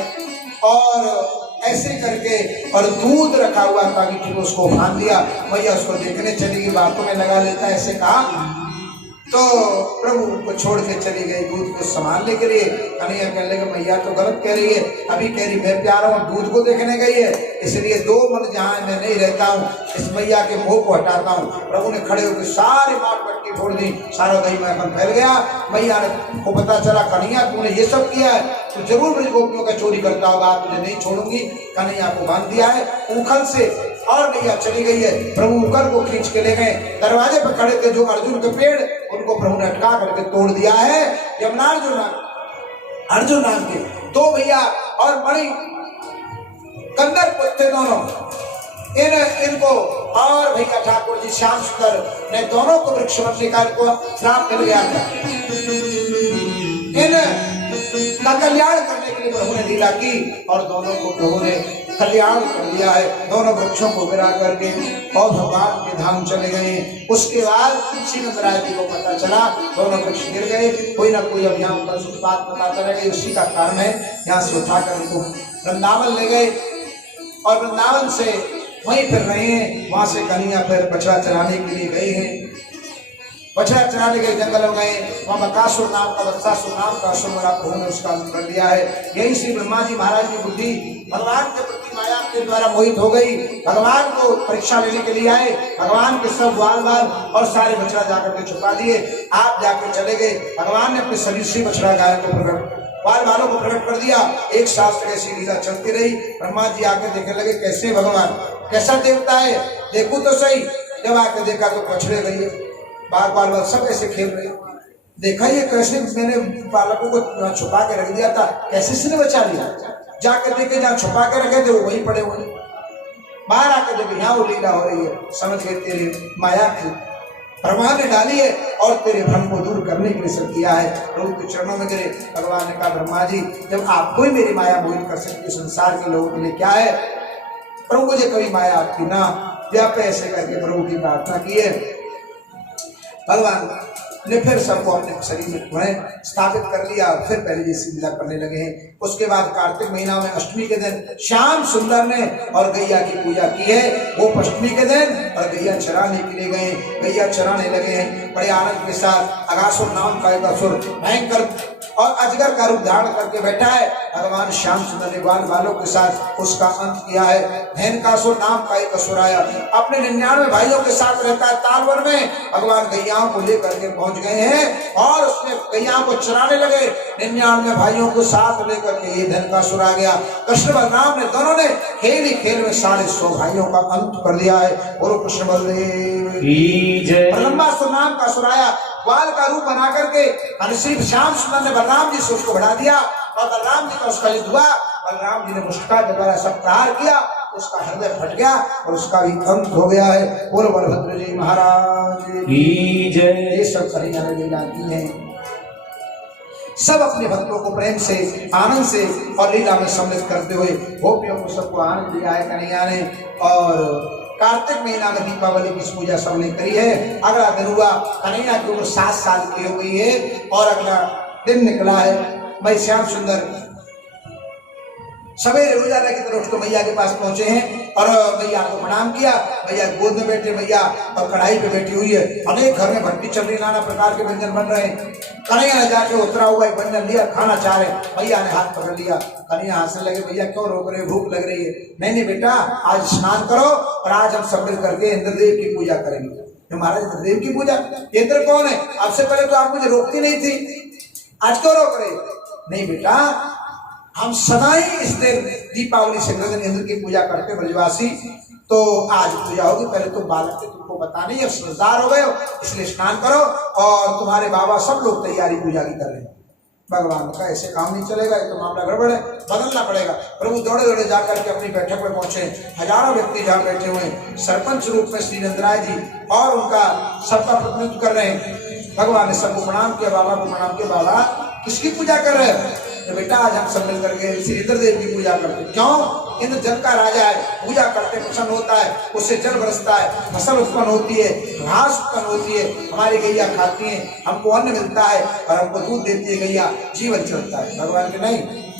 और ऐसे करके और दूध रखा हुआ था कि उसको बांध दिया। मैया उसको देखने चली गई, बातों में लगा लेता ऐसे कहा तो प्रभु को छोड़ के चली गई दूध को संभालने के लिए। कन्हैया कहने लगे मैया तो गलत कह रही है, अभी कह रही मैं प्यारा हूँ दूध को देखने गई है, इसलिए दो मन जहाँ मैं नहीं रहता हूँ इस मैया के मोह को हटाता हूँ। प्रभु ने खड़े होकर सारी मार पट्टी फोड़ दी, सारा दही माखन फैल गया। मैया को पता चला कन्हैया तूने ये सब किया है, तो जरूर मेरी गोपियों का चोरी करता होगा, तुझे नहीं छोड़ूंगी। कन्हैया को बांध दिया है उखल से और मैया चली गई है। प्रभु उखल को खींच के ले गए, दरवाजे पर खड़े थे जो अर्जुन के पेड़ उनको प्रभु ने अटका करके तोड़ दिया है। अर्जुन नाम के दो भैया और मणि कंदर पुत्र दोनों इनको और भैया ठाकुर जी श्याम सुंदर ने दोनों को वृक्ष निकाल को श्राप मिल गया था। इन का कल्याण करने के लिए प्रभु ने लीला की और दोनों को प्रभु ने कल्याण कर दिया है। दोनों वृक्षों को गिरा करके और भगवान के धाम चले गए। उसके बाद श्रीमंत राय जी को पता चला दोनों वृक्ष गिर गए, कोई ना कोई अब यहाँ पर बात पता चला गई, उसी का कारण है। यहाँ से उठाकर उनको वृंदावन ले गए और वृंदावन से वहीं फिर रहे हैं। वहां से कन्हैया फिर बछड़ा चराने के लिए गए हैं, बछड़ा चराने के जंगल में गए। वहां बकासुर नाम का बत्सासुर नाम का असुर बड़ा प्रभु ने उसका अंत कर दिया है। यही श्री ब्रह्मा जी महाराज की बुद्धि भगवान के प्रति माया के द्वारा मोहित हो गई, भगवान को परीक्षा लेने के लिए आए। भगवान के सब बाल और सारे बछड़ा जाकर के छुपा दिए। आप जाकर चले गए, भगवान ने अपने शरीर से बछड़ा गाय को प्रकट बालों को प्रकट कर दिया। एक शास्त्र ऐसी लीला चलती रही। ब्रह्मा जी आकर देखने लगे कैसे भगवान कैसा देवता है, देखो तो सही। जब आकर देखा तो पछड़े गई बाल सब ऐसे खेल रहे। देखा ये कैसे मैंने बालकों को छुपा के रख दिया था, कैसे इसने बचा लिया। जाकर देखे जहाँ छुपा के रखे थे वो वहीं पड़े हुए। बाहर आकर देखे यहाँ वो लीला हो रही है। समझ गए तेरी माया की भगवान ने डाली है और तेरे भ्रम को दूर करने के लिए सब किया है। प्रभु के चरणों में गिरे। भगवान ने कहा ब्रह्मा जी जब आपको ही मेरी माया मोहित कर सकती है, संसार के लोगों के लिए क्या है। प्रभु मुझे कभी माया आपकी ना व्याप। ऐसे करके प्रभु की प्रार्थना की है। भगवान ने फिर सबको अपने शरीर में पुनः स्थापित कर लिया और फिर पहले जैसी लीला करने लगे हैं। उसके बाद कार्तिक महीना में अष्टमी के दिन श्याम सुंदर ने और गैया की पूजा की है। वो अष्टमी के दिन और गैया चराने के लिए गए, गैया चराने लगे हैं बड़े आनंद के साथ। अगासुर नाम का एक असुर भयंकर और अजगर का रूप धारण करके बैठा है। भगवान श्याम सुंदर ने बालों के साथ उसका अंत किया है। धैनकासुर नाम का एक असुर आया, अपने 99 भाइयों के साथ रहता है तालवर में। भगवान गैयाओं को लेकर के पहुंच गए हैं और उसने गैयाओं को चराने लगे। 99 भाइयों को साथ लेकर के ये धैनकासुर आ गया। कृष्ण बलराम ने दोनों ने खेल ही खेल में 150 भाइयों का अंत कर दिया है। बोलो कृष्ण बलदेव की जय। प्रलंबासुर नाम का असुर आया, बाल का रूप बना करके श्री श्याम सुंदर ने बलराम जी से उसको बढ़ा दिया और बलराम जी का उसका युद्ध हुआ। बलराम जी ने मुस्का के द्वारा सब प्रहार किया, उसका हृदय फट गया और उसका भी अंत हो गया है। बोलो बलभद्र जी महाराज की जय। ये सब कन्हैया ने लीला की है। सब अपने भक्तों को प्रेम से आनंद से और लीला में सम्मिलित करते हुए गोपियों को सबको आनंद दिया है कन्हैया ने। और कार्तिक महीना में दीपावली की पूजा सबने करी है। अगला दिन हुआ कन्हैया की उम्र 7 साल की हो गई है और अगला दिन निकला है। मैं श्याम सुंदर सवेरे रोजाना की तरह उसको मैया के पास पहुंचे हैं और मैया को प्रणाम किया। मैया गोद में बैठे मैया और कढ़ाई पे बैठी हुई है। अनेक घर में भट्टी चल रही, नाना प्रकार के व्यंजन बन रहे हैं। कन्हैया ने जाके उतरा हुआ एक व्यंजन लिया, खाना चाह रहे। मैया ने हाथ पकड़ लिया। कन्हैया हंसने लगे, भैया क्यों रोक रहे, भूख लग रही है। नहीं बेटा आज स्नान करो और आज हम सब मिल करके इंद्रदेव की पूजा करेंगे। जो महाराज इंद्रदेव की पूजा। इंद्र कौन है? आपसे पहले तो आप मुझे रोकती नहीं थी, आज क्यों रोक रहे? नहीं बेटा, हम सदा ही इस दिन दीपावली से इंद्र की पूजा करते ब्रजवासी, तो आज पूजा होगी। पहले तो बालक थे, तुमको बता नहीं, अब समझदार हो गए हो, इसलिए स्नान करो। और तुम्हारे बाबा सब लोग तैयारी पूजा की कर रहे हैं। भगवान का ऐसे काम नहीं चलेगा, ये तो मामला गड़बड़ है, बदलना पड़ेगा। प्रभु दौड़े दौड़े जाकर के अपनी बैठक में पहुंचे। हजारों व्यक्ति जहाँ बैठे हुए हैं, सरपंच रूप में श्री नंदराय जी और उनका सबका प्रतिनिधित्व कर रहे हैं। भगवान ने सबको प्रणाम किया, बाबा को प्रणाम किया। बाबा किसकी पूजा कर रहे हैं? तो बेटा आज हम सब मिलकर के श्री इंद्रदेव की पूजा करते। क्यों? इंद्र जल का राजा है, पूजा करते प्रसन्न होता है, उससे जल बरसता है, फसल उत्पन्न होती है, घास उत्पन्न होती है, हमारी गैया खाती है, हमको अन्न मिलता है और हमको दूध देती है गैया, जीवन चलता है। भगवान के नहीं,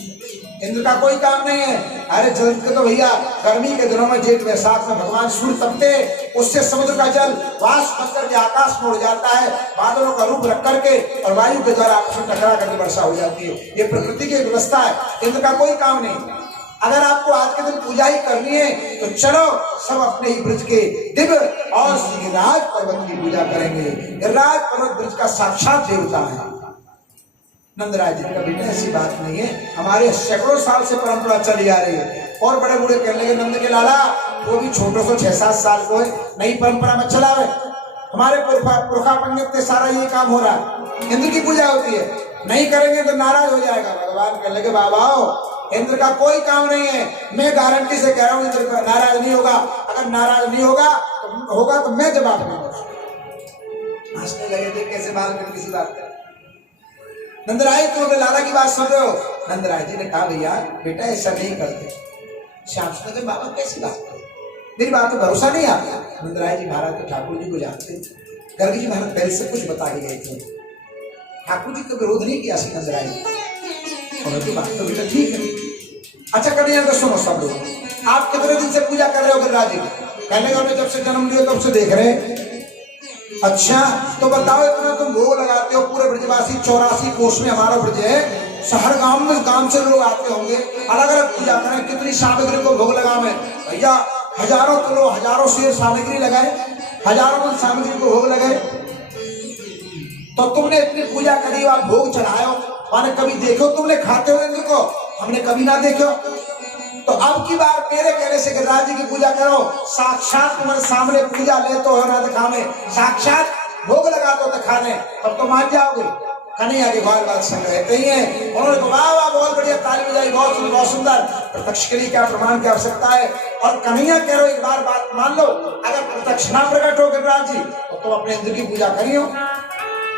इंद्र का कोई काम नहीं है। अरे जल के तो भैया गर्मी के दिनों में जेठ वैसाख में भगवान सूर्य तपते, उससे समुद्र का जल वाष्प बन करके आकाश में उड़ जाता है, बादलों का रूप रख करके और वायु के द्वारा आपस में टकरा करके वर्षा हो जाती है। ये प्रकृति की व्यवस्था है, इंद्र का कोई काम नहीं। अगर आपको आज के दिन पूजा ही करनी है तो चलो सब अपने ही ब्रज के दिव्य और गिरिराज पर्वत की पूजा करेंगे। गिरिराज पर्वत ब्रज का साक्षात देवता है। नंदराज जी का बेटा ऐसी बात नहीं है, हमारे सैकड़ों साल से परंपरा चली आ रही है। और बड़े बूढ़े कहने लगे नंद के लाला, वो भी छोटो सो 6-7 साल को है, नई परंपरा में चला है। हमारे पुरखा पंडित से सारा ये काम हो रहा है, इंद्र की पूजा होती है, नहीं करेंगे तो नाराज हो जाएगा। भगवान कहने लगे बाबा इंद्र का कोई काम नहीं है, मैं गारंटी से कह रहा हूँ इंद्र नाराज नहीं होगा। अगर नाराज नहीं होगा तो मैं जवाब दूंगा। हंसने लगे थे, कैसे बात कर किसी बात कर। नंदराय तुम अपने लाला की बात सुन रहे हो? नंदराय जी ने कहा भैया बेटा ऐसा नहीं करते। श्याम सुंदर ने बाबा कैसी बात कर, मेरी बात तो भरोसा नहीं आता। नंदराय जी महाराज तो ठाकुर जी को जानते, गर्ग जी महाराज पहले से कुछ बता के गए थे। ठाकुर जी का विरोध नहीं किया श्री नंदराय जी, और बात तो बेटा ठीक है। अच्छा कन्हैया तो सुनो सब लोग, आप कितने दिन से पूजा कर रहे हो गिरिराज जी? कहने का जब से जन्म लिया तब से देख रहे। अच्छा तो बताओ, इतना तुम भोग लगाते हो, पूरे ब्रजवासी 84 कोष में हमारा ब्रज है, शहर गांव से लोग आते होंगे, अलग अलग पूजा करें, कितनी सामग्री को भोग लगावे भैया, हजारों किलो हजारों शेर सामग्री लगाए, हजारों मन सामग्री को भोग लगाए। तो तुमने इतनी पूजा करी, आप भोग चढ़ाओ, माने कभी देखो तुमने खाते हुए इनको? हमने कभी ना देखो। तो अब की बार मेरे कहने से गिरिराज जी की पूजा करो, साक्षात तुम्हारे सामने पूजा ले तो हो ना दिखाने, साक्षात भोग लगा तो दिखाने, तब तो मान जाओगे। कन्हैया के बार बात संग रहते ही है। उन्होंने कहा वाह वाह बहुत बढ़िया, ताली बजाई, बहुत सुंदर। प्रत्यक्ष के लिए क्या प्रमाण की आवश्यकता है? और कन्हैया कह रहे हो एक बार बात मान लो, अगर प्रत्यक्ष ना प्रकट हो गिरिराज जी तो तुम अपने इंद्र की पूजा करियो।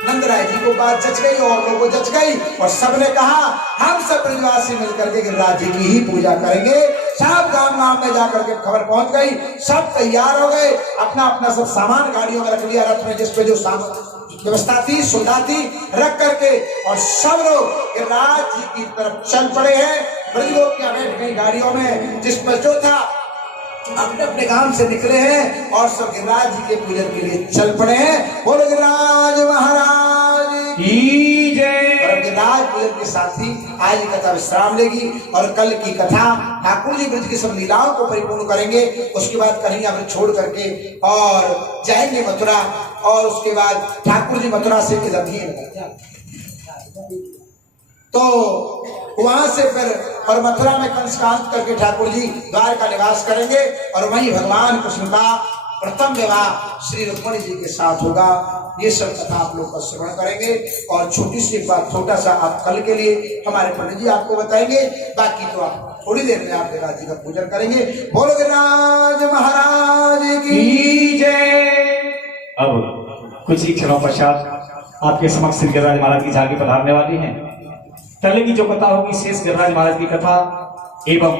नंदराय जी को बात जच गई और लोगों को जच गई, और सबने कहा हम सब ब्रजवासी मिलकर के गिरिराज जी की ही पूजा करेंगे। सब गांव में जाकर के खबर पहुंच गई, सब तैयार हो गए, अपना अपना सब सामान गाड़ियों में रख लिया, रथ में जिसपे जो व्यवस्था थी सुविधा थी रख करके, और सब लोग गिरिराज जी की तरफ चल पड़े हैं। ब्रजगोपियां बैठ गई गाड़ियों में, जिस पर जो था अपने अपने गांव से निकले हैं और सब गिरिराज जी के पूजन के लिए चल पड़े हैं। बोलो गिरिराज महाराज की जय। और गिरिराज पूजन के साथ ही आज की कथा विश्राम लेगी, और कल की कथा ठाकुर जी ब्रज की सब लीलाओं को परिपूर्ण करेंगे। उसके बाद कन्हैया ब्रज छोड़ करके और जाएंगे मथुरा, और उसके बाद ठाकुर जी मथुरा से इधर ही तो वहां से फिर और मथुरा में कंसकांत करके ठाकुर जी द्वार का निवास करेंगे, और वहीं भगवान कृष्ण का प्रथम विवाह श्री रुक्मिणी जी के साथ होगा। ये सब कथा आप लोग का श्रवण करेंगे। और छोटी सी एक बात, छोटा सा आप कल के लिए हमारे पंडित जी आपको बताएंगे, बाकी तो आप थोड़ी देर में आप गिरिराज जी का पूजन करेंगे। बोलो गिरिराज महाराज की जय। अब कुछ ही क्षणों पश्चात आपके समक्ष श्री गिरिराज महाराज की झांकी पधारने वाली है। पहले की जो कथा होगी शेष गिरिराज महाराज की कथा एवं